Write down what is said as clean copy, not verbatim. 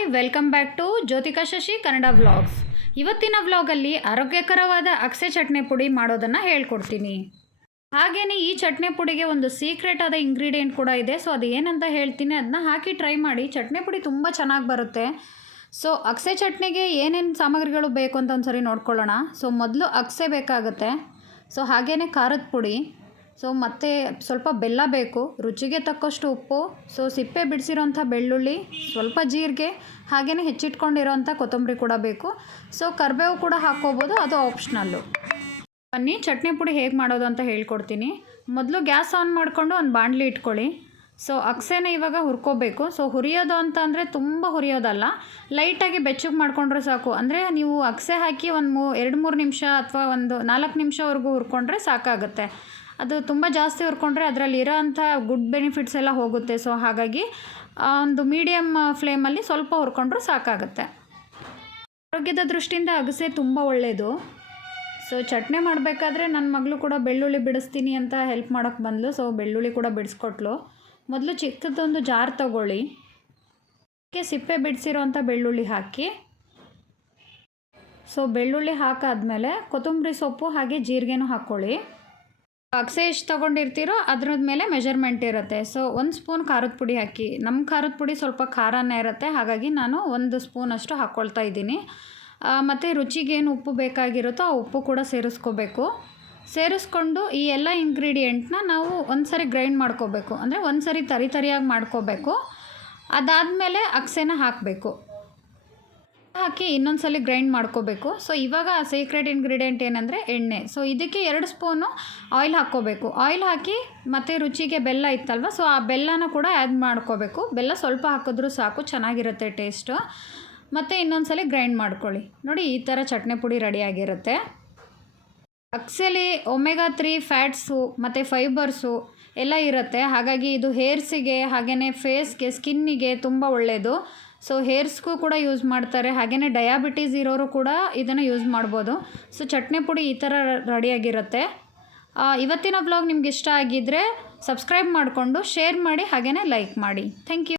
Hi welcome back to Jyothika Shashi Kannada vlogs. ಇವತ್ತಿನ ವ್ಲಾಗಲ್ಲಿ ಆರೋಗ್ಯಕರವಾದ ಅಗಸೆ ಚಟ್ನಿ ಪುಡಿ ಮಾಡೋದನ್ನು ಹೇಳ್ಕೊಡ್ತೀನಿ. ಹಾಗೆಯೇ ಈ ಚಟ್ನಿ ಪುಡಿಗೆ ಒಂದು ಸೀಕ್ರೆಟ್ ಆದ ಇಂಗ್ರೀಡಿಯೆಂಟ್ ಕೂಡ ಇದೆ. ಸೊ ಅದು ಏನಂತ ಹೇಳ್ತೀನಿ, ಅದನ್ನ ಹಾಕಿ ಟ್ರೈ ಮಾಡಿ. ಚಟ್ನಿ ಪುಡಿ ತುಂಬ ಚೆನ್ನಾಗಿ ಬರುತ್ತೆ. ಸೊ ಅಗಸೆ ಚಟ್ನಿಗೆ ಏನೇನು ಸಾಮಗ್ರಿಗಳು ಬೇಕು ಅಂತ ಒಂದ್ಸರಿ ನೋಡ್ಕೊಳ್ಳೋಣ. ಸೊ ಮೊದಲು ಅಗಸೆ ಬೇಕಾಗುತ್ತೆ. ಸೊ ಹಾಗೆಯೇ ಖಾರದ ಪುಡಿ, ಸೊ ಮತ್ತು ಸ್ವಲ್ಪ ಬೆಲ್ಲ ಬೇಕು, ರುಚಿಗೆ ತಕ್ಕಷ್ಟು ಉಪ್ಪು, ಸೊ ಸಿಪ್ಪೆ ಬಿಡಿಸಿರೋಂಥ ಬೆಳ್ಳುಳ್ಳಿ, ಸ್ವಲ್ಪ ಜೀರಿಗೆ, ಹಾಗೆಯೇ ಹೆಚ್ಚಿಟ್ಕೊಂಡಿರೋಂಥ ಕೊತ್ತಂಬರಿ ಕೂಡ ಬೇಕು. ಸೊ ಕರಿಬೇವು ಕೂಡ ಹಾಕ್ಕೋಬೋದು, ಅದು ಆಪ್ಷನಲ್ಲು. ಬನ್ನಿ ಚಟ್ನಿ ಪುಡಿ ಹೇಗೆ ಮಾಡೋದು ಅಂತ ಹೇಳ್ಕೊಡ್ತೀನಿ. ಮೊದಲು ಗ್ಯಾಸ್ ಆನ್ ಮಾಡಿಕೊಂಡು ಒಂದು ಬಾಣಲಿ ಇಟ್ಕೊಳ್ಳಿ. ಸೊ ಅಗಸೆನ ಇವಾಗ ಹುರ್ಕೋಬೇಕು. ಸೊ ಹುರಿಯೋದು ಅಂತ ಅಂದರೆ ತುಂಬ ಹುರಿಯೋದಲ್ಲ, ಲೈಟಾಗಿ ಬೆಚ್ಚಗೆ ಮಾಡಿಕೊಂಡ್ರೆ ಸಾಕು. ಅಂದರೆ ನೀವು ಅಗಸೆ ಹಾಕಿ ಒಂದು 2-3 ನಿಮಿಷ ಅಥವಾ ಒಂದು 4 ನಿಮಿಷವರೆಗೂ ಹುರ್ಕೊಂಡ್ರೆ ಸಾಕಾಗುತ್ತೆ. ಅದು ತುಂಬ ಜಾಸ್ತಿ ಹುರ್ಕೊಂಡ್ರೆ ಅದರಲ್ಲಿ ಇರೋಂಥ ಗುಡ್ ಬೆನಿಫಿಟ್ಸ್ ಎಲ್ಲ ಹೋಗುತ್ತೆ. ಸೊ ಹಾಗಾಗಿ ಒಂದು ಮೀಡಿಯಮ್ ಫ್ಲೇಮಲ್ಲಿ ಸ್ವಲ್ಪ ಹುರ್ಕೊಂಡ್ರೂ ಸಾಕಾಗುತ್ತೆ. ಆರೋಗ್ಯದ ದೃಷ್ಟಿಯಿಂದ ಅಗಸೆ ತುಂಬ ಒಳ್ಳೆಯದು. ಸೊ ಚಟ್ನಿ ಮಾಡಬೇಕಾದ್ರೆ ನನ್ನ ಮಗಳು ಕೂಡ ಬೆಳ್ಳುಳ್ಳಿ ಬಿಡಿಸ್ತೀನಿ ಅಂತ ಹೆಲ್ಪ್ ಮಾಡೋಕ್ಕೆ ಬಂದಳು. ಸೊ ಬೆಳ್ಳುಳ್ಳಿ ಕೂಡ ಬಿಡಿಸ್ಕೊಟ್ಲು. ಮೊದಲು ಚಿಕ್ಕದೊಂದು ಜಾರ್ ತೊಗೊಳ್ಳಿ, ಅದಕ್ಕೆ ಸಿಪ್ಪೆ ಬಿಡಿಸಿರೋಂಥ ಬೆಳ್ಳುಳ್ಳಿ ಹಾಕಿ. ಸೊ ಬೆಳ್ಳುಳ್ಳಿ ಹಾಕಾದ್ಮೇಲೆ ಕೊತ್ತಂಬರಿ ಸೊಪ್ಪು ಹಾಗೆ ಜೀರಿಗೆನೂ ಹಾಕ್ಕೊಳ್ಳಿ. ಅಗಸೆ ಎಷ್ಟು ತೊಗೊಂಡಿರ್ತೀರೋ ಅದ್ರ ಮೇಲೆ ಮೆಜರ್ಮೆಂಟ್ ಇರುತ್ತೆ. ಸೊ 1 ಸ್ಪೂನ್ ಖಾರದ ಪುಡಿ ಹಾಕಿ. ನಮ್ಮ ಖಾರದ ಪುಡಿ ಸ್ವಲ್ಪ ಖಾರನೇ ಇರುತ್ತೆ, ಹಾಗಾಗಿ ನಾನು 1 ಸ್ಪೂನಷ್ಟು ಹಾಕ್ಕೊಳ್ತಾ ಇದ್ದೀನಿ. ಮತ್ತು ರುಚಿಗೇನು ಉಪ್ಪು ಬೇಕಾಗಿರುತ್ತೋ ಆ ಉಪ್ಪು ಕೂಡ ಸೇರಿಸ್ಕೋಬೇಕು. ಸೇರಿಸ್ಕೊಂಡು ಈ ಎಲ್ಲ ಇಂಗ್ರೀಡಿಯೆಂಟ್ನ ನಾವು ಒಂದು ಸರಿ ಗ್ರೈಂಡ್ ಮಾಡ್ಕೋಬೇಕು. ಅಂದರೆ ಒಂದು ಸರಿ ತರಿಯಾಗಿ ಮಾಡ್ಕೋಬೇಕು. ಅದಾದಮೇಲೆ ಅಗಸೆನ ಹಾಕಬೇಕು. ಹಾಕಿ ಇನ್ನೊಂದು ಸಲ ಗ್ರೈಂಡ್ ಮಾಡ್ಕೋಬೇಕು. ಸೊ ಇವಾಗ ಸೀಕ್ರೆಟ್ ಇಂಗ್ರೀಡಿಯೆಂಟ್ ಏನಂದರೆ ಎಣ್ಣೆ. ಸೊ ಇದಕ್ಕೆ 2 ಸ್ಪೂನು ಆಯಿಲ್ ಹಾಕ್ಕೋಬೇಕು. ಆಯಿಲ್ ಹಾಕಿ ಮತ್ತು ರುಚಿಗೆ ಬೆಲ್ಲ ಇತ್ತಲ್ವ, ಸೊ ಆ ಬೆಲ್ಲನ ಕೂಡ ಆ್ಯಡ್ ಮಾಡ್ಕೋಬೇಕು. ಬೆಲ್ಲ ಸ್ವಲ್ಪ ಹಾಕಿದ್ರೂ ಸಾಕು, ಚೆನ್ನಾಗಿರುತ್ತೆ ಟೇಸ್ಟು. ಮತ್ತು ಇನ್ನೊಂದು ಸಲ ಗ್ರೈಂಡ್ ಮಾಡ್ಕೊಳ್ಳಿ. ನೋಡಿ ಈ ಥರ ಚಟ್ನಿ ಪುಡಿ ರೆಡಿಯಾಗಿರುತ್ತೆ. ಅಗಸೆಲಿ ಒಮೆಗಾ 3 ಫ್ಯಾಟ್ಸು ಮತ್ತು ಫೈಬರ್ಸು ಎಲ್ಲ ಇರುತ್ತೆ. ಹಾಗಾಗಿ ಇದು ಹೇರ್ಸಿಗೆ, ಹಾಗೆಯೇ ಫೇಸ್ಗೆ, ಸ್ಕಿನ್ನಿಗೆ ತುಂಬ ಒಳ್ಳೆಯದು. ಸೊ ಹೇರ್ಸ್ಗೂ ಕೂಡ ಯೂಸ್ ಮಾಡ್ತಾರೆ. ಹಾಗೆಯೇ ಡಯಾಬಿಟೀಸ್ ಇರೋರು ಕೂಡ ಇದನ್ನು ಯೂಸ್ ಮಾಡ್ಬೋದು. ಸೊ ಚಟ್ನಿ ಪುಡಿ ಈ ಥರ ರೆಡಿಯಾಗಿರುತ್ತೆ. ಇವತ್ತಿನ ವ್ಲಾಗ್ ನಿಮ್ಗೆ ಇಷ್ಟ ಆಗಿದ್ದರೆ ಸಬ್ಸ್ಕ್ರೈಬ್ ಮಾಡಿಕೊಂಡು ಶೇರ್ ಮಾಡಿ, ಹಾಗೆಯೇ ಲೈಕ್ ಮಾಡಿ. Thank you.